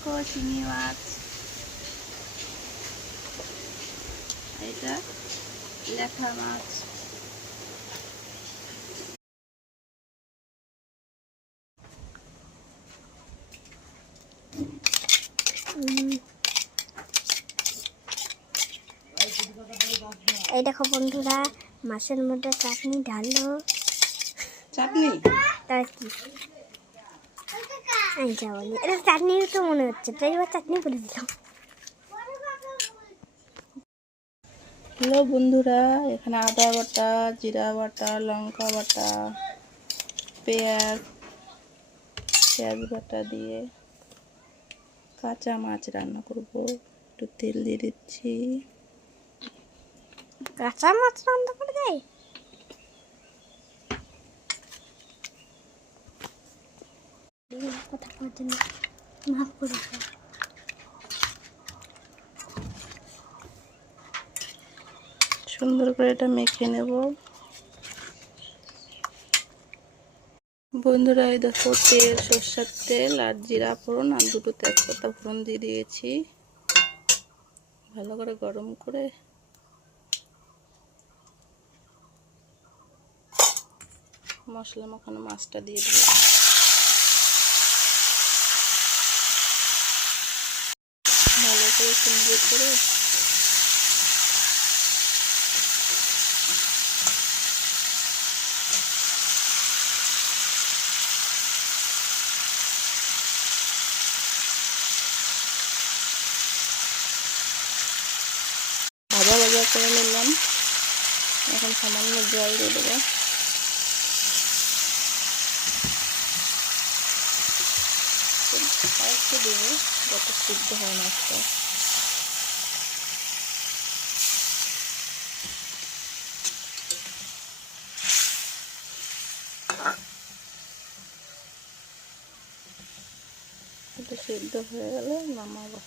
দেখো শিঙি মাছ, এটা লেখা মাছ। এই দেখো বন্ধুরা, মাছের মধ্যে চাটনি ঢাললো। চাটনি তার কি আমি যা বলি, এটা চাটনির তো মনে হচ্ছে, তাই এবার চাটনি করে দিলাম। হ্যালো বন্ধুরা, এখানে আদা বাটা, জিরা বাটা, লঙ্কা বাটা, পেঁয়াজ বাটা দিয়ে কাঁচা মাছ রান্না করব। একটু তেল দিয়ে দিচ্ছি। কাঁচা মাছ রান্না করে দেয়। কথা বলার জন্য মাফ করে দাও। সুন্দর করে এটা মেখে নেব। বন্ধুরা এই দেখো, তেল, সরষের তেল আর জিরা ফোড়ন আর দুটো তেজপাতা ফোড়ন দিয়ে দিয়েছি। ভালো করে গরম করে মশলা মাখানো মাছটা দিয়ে দেবো। ভালো করে সুন্দর করে ভাজা ভাজা করে নিলাম। এখন সামান্য জল দিয়ে দেবো। আরেকটু দেবো যাতে সিদ্ধ হয় মাছটা। এটা সিদ্ধ হয়ে গেলে নামাবো।